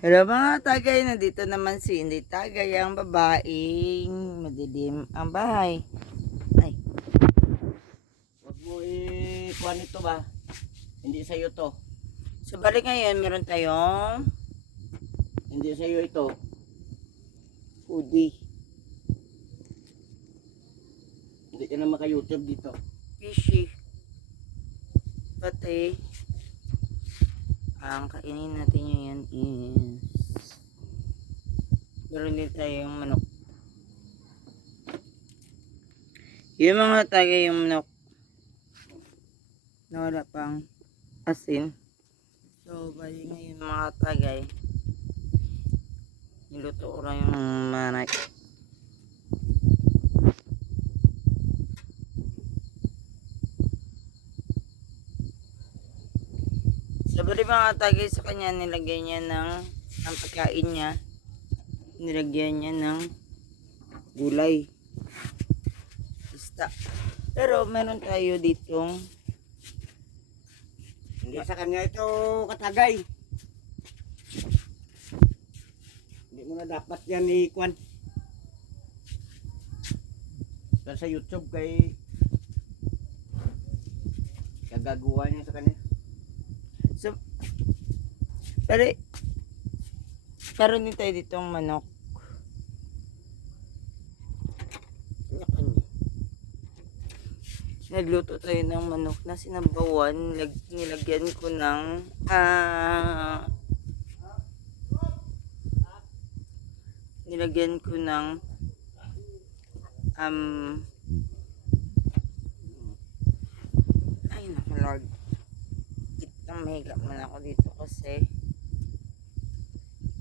Hello mga tagay, nandito naman si Inday Tagay, ang babaeng madilim ang bahay. Ay, Huwag mo kuhan ito ba? Hindi sa'yo to. so balik ngayon, meron tayong Hindi sa'yo ito. hoodie, Hindi ka na maka-YouTube dito. fishy, pati ang kainin natin ngayon is meron din tayong manok. Yung mga tagay, yung manok na wala pang asin. So balik ngayon mga tagay, niluto ko lang yung manok. Sabali mga tagay, sa kanya nilagyan niya ang pagkain niya, nilagyan niya ng gulay, isda. Pero meron tayo ditong Hindi sa kanya ito katagay. Hindi mo na dapat yan ikuhan. Dahil sa YouTube kay kagagawa niya sa kanya. so, pero meron din tayo ditong manok. Nagluto tayo ng manok na sinabawan, nilagyan ko ng nilagyan ko ng ay naku Lord, kitang mahiga man ako dito kasi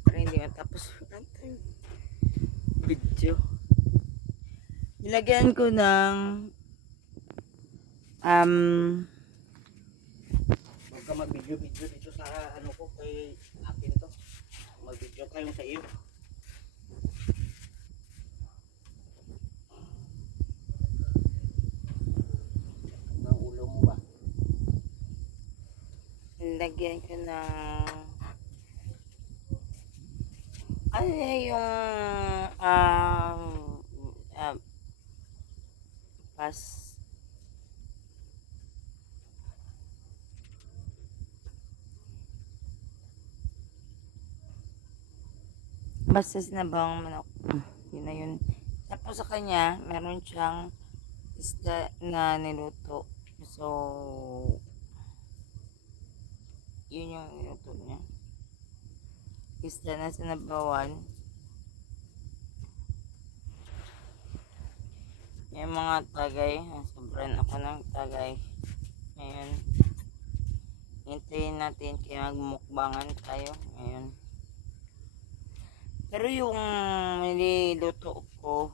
para hindi matapos ang video. Nilagyan ko ng Huwag ka mag-video-video dito sa ano ko kay akin to. Mag-video kayo sa iyo. Ang ulo mo ba? nilagyan ko ng ano yung pas basta sinabawang manok. Yun na yun. Tapos sa kanya meron siyang isda na niluto, so yun yung niluto niya, isda na sinabawan. Yung mga tagay, sobrang ako ng tagay ngayon. Hintayin natin kaya magmukbangan tayo ngayon. Pero yung nililuto ko,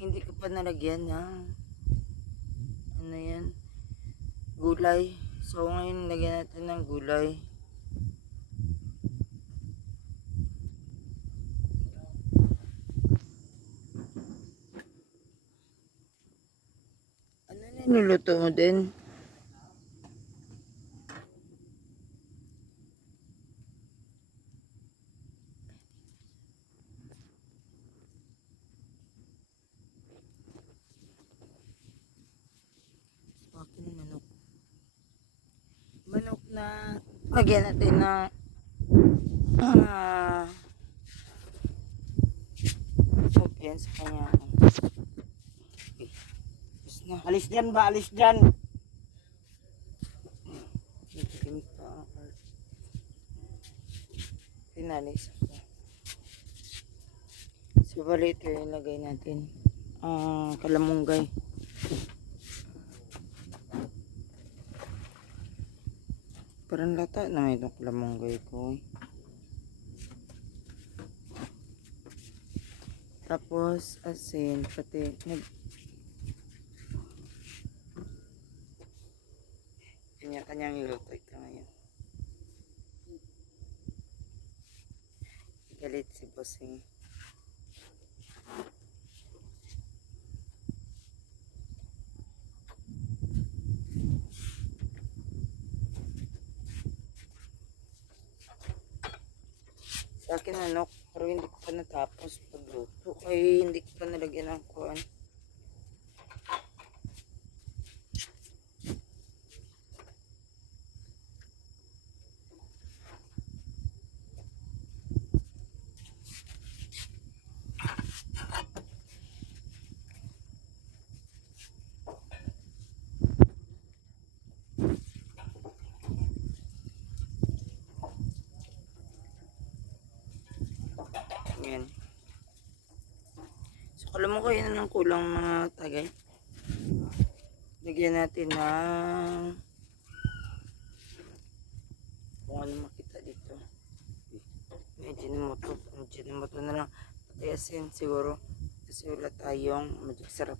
hindi ko pa nalagyan ng ano yan, gulay. So ngayon lagyan natin ng gulay. Ano na niluto mo din? Akin manok. Manok na lagyan natin na soup yan sa kanya. Okay. Tapos na. Alis dyan ba? Alis dyan. Nagkikimik pa ako. Pinalis ako. So bali ito yung lagay natin. Kalamunggay. Parang lata na may itong kalamunggay ko. Tapos asin, pati kanya-kanyang niluto ito ngayon. Galit si Bossing. Sa akin manok, pero hindi ko pa natapos pagluto. Kaya hindi ko pa nalagyan ng kuwan. Yan. So, kala mo kayo na ng kulang mga tagay. Lagyan natin ng kung ano makita dito. Medyo mo to na lang. Pati asin siguro. Kasi wala tayong magic sarap.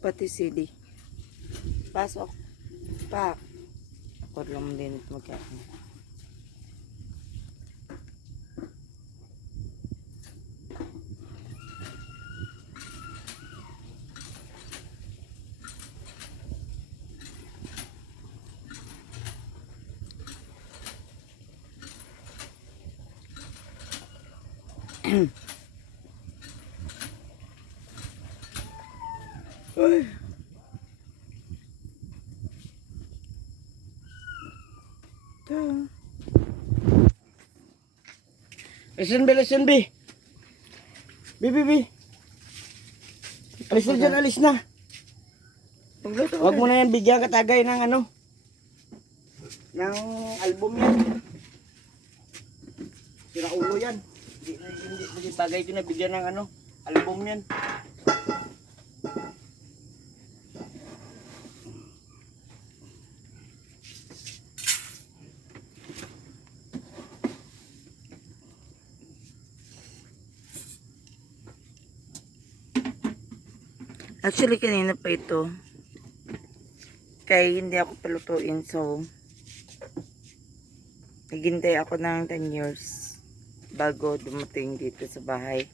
Pati sili. Pasok. Pak. Ako lang din magkain. Ay. Ito. Listen, B. B. Alis na dyan, alis na. Huwag mo na yan bigyan katagay ng ano. Ng album yan. Sira ulo yan. Hindi bagay ito na bigyan ng ano. Album yan. Actually, kanina pa ito. Kaya hindi ako palutuin. So, naghintay ako ng 10 years bago dumating dito sa bahay.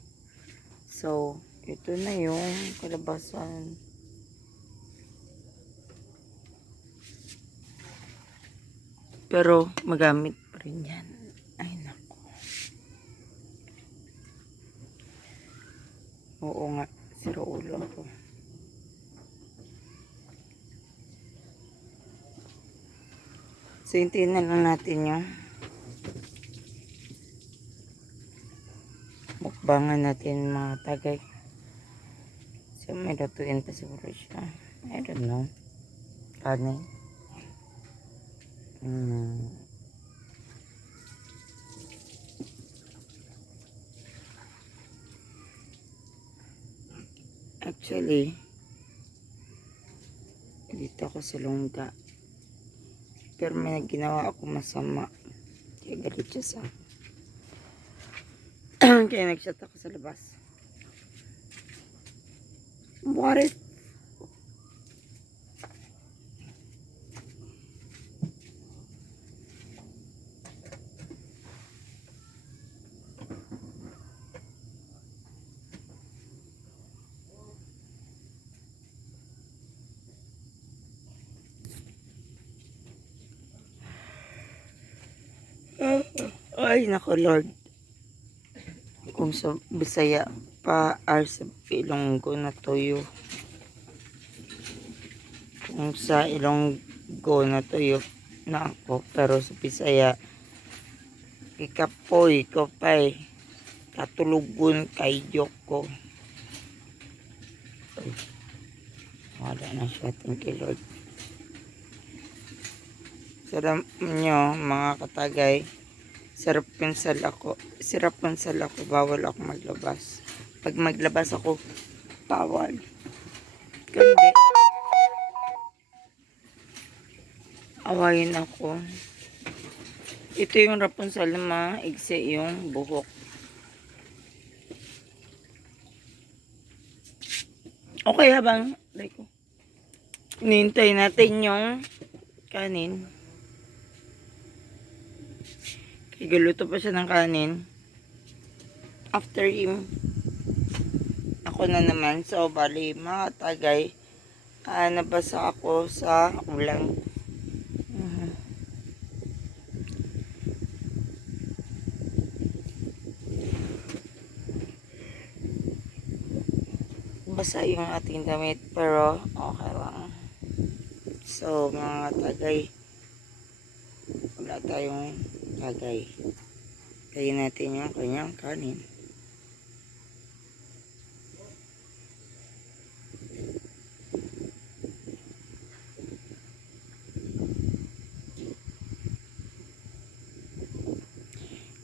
So, ito na yung kalabasan. Pero, magamit pa rin yan. Ay, naku. Oo nga. Sira ulo ako. So, hintayin na lang natin yung mukbangan natin mga tagay. So, may lutuin pa siguro siya. I don't know. Kanin. Actually, dito ako sa lungga. Pero may ginawa ako masama. Kaya galit siya sa kaya nag-shot ako sa labas. What is ay, nako Lord. Kung sa Bisaya pa or sa Ilonggo na tuyo. Kung sa Ilonggo na tuyo na ako. Pero sa Bisaya, ikapoy, kopay, katulugon kayo ko. Ay, wala na siya. Thank you Lord. Sarap nyo mga katagay. Sarap pinsal ako. Bawal ako maglabas. Pag maglabas ako, bawal. Kundi, awayin ako. Ito yung Rapunzel na maigsi yung buhok. Okay habang hinihintay natin yung kanin. Igaluto pa siya ng kanin. After him, ako na naman. So, bali, mga tagay, nabasa ako sa ulan. Basa yung ating damit pero okay lang. So mga tagay, wala tayong tagay. Kain natin yung kanyang kanin.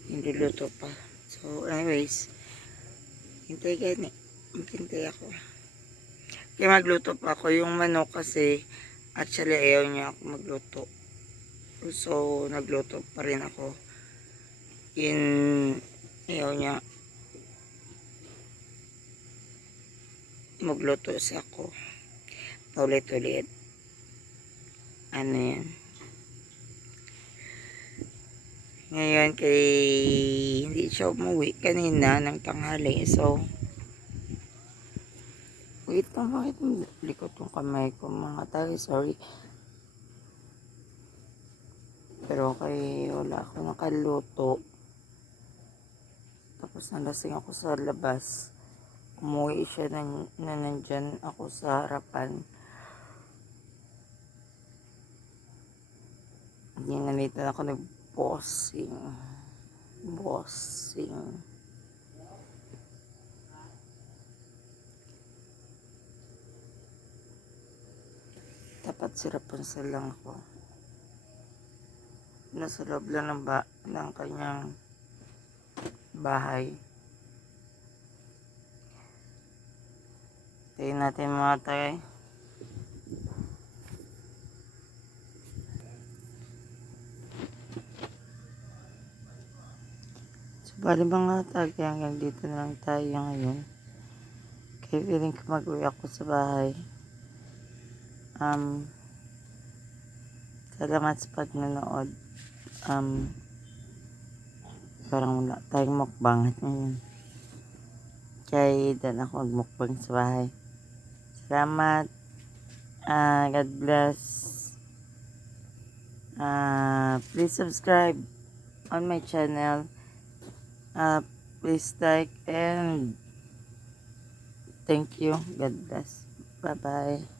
Hindi luto pa. So anyways, hintay gani. Hintay ako. Kaya magluto pa ako yung manok kasi actually ayaw niya ako magluto. So nagluto pa rin ako. Ayaw niya magluto sa ako. Paulit-ulit. Ano yan? Ngayon kay hindi siya umuwi kanina ng tanghali. So wait lang, bakit likot yung kamay ko mga tayo, sorry. Pero okay, wala ako nakaluto. Tapos nalasing ako sa labas. Umuwi siya na nandyan ako sa harapan. Hindi nalitan ako nag-bossing. Dapat sirapunsa lang ako. Nasa loob lang ng kanyang bahay. Tingnan natin mga tay. So bali mga tay, hanggang dito na lang tayo ngayon. Kaya feeling ko mag-uwi ako sa bahay. Salamat sa pagnanood. Parang wala tayong mukbang ngayon. Kaya dan ako magmukbang sa bahay. Salamat. God bless. Please subscribe on my channel. Please like and thank you. God bless. Bye-bye.